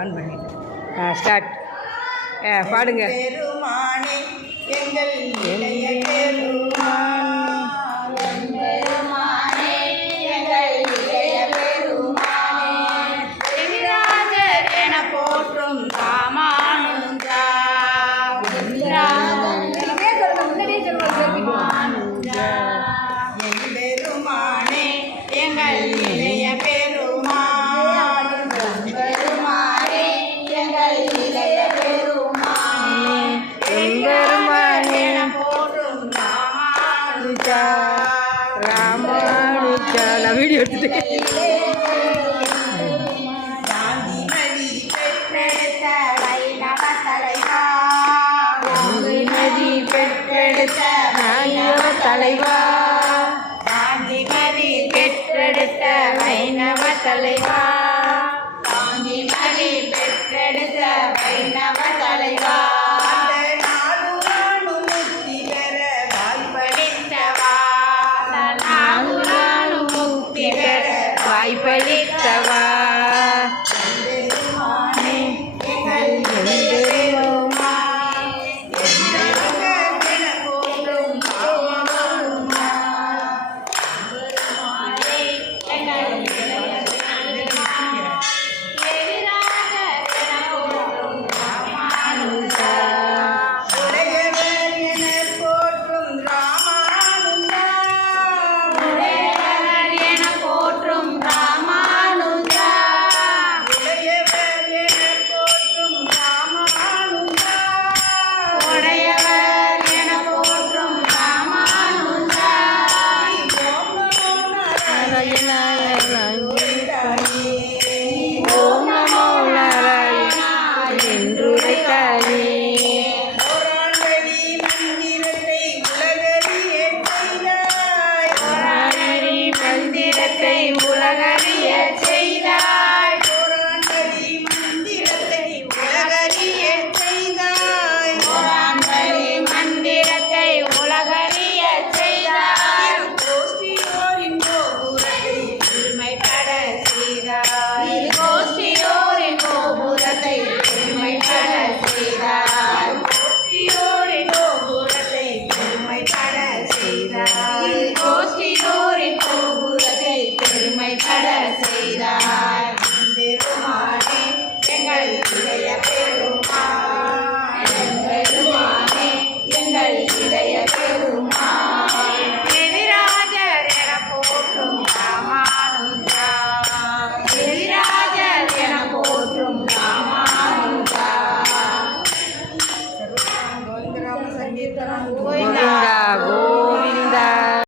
On பண்ணிட்டு start பாடுங்க. பெருமானே எங்கள் இளைய பெருமான், பெருமானே எங்கள் இளைய பெருமானே, எதிராஜர் என போற்றும் ராமானுஜா, ராமானுஜா, என் பெருமானே எங்கள் இளைய பெருமான், பெருமானே எங்கள் இளைய பெருமானே, எம்பெருமானே போற்றும் ராமானுஜா, ராமானுஜா. நான் வீடியோ எடுத்துட்டு காந்திமதி பெற்றெடுத்த வைணவ தலைவா, காந்திமதி பெற்றெடுத்த வைணவ தலைவா, காந்திமதி பெற்றெடுத்த வைணவ தலைவா, காந்திமதி பெற்றெடுத்த வைணவ தலைவா,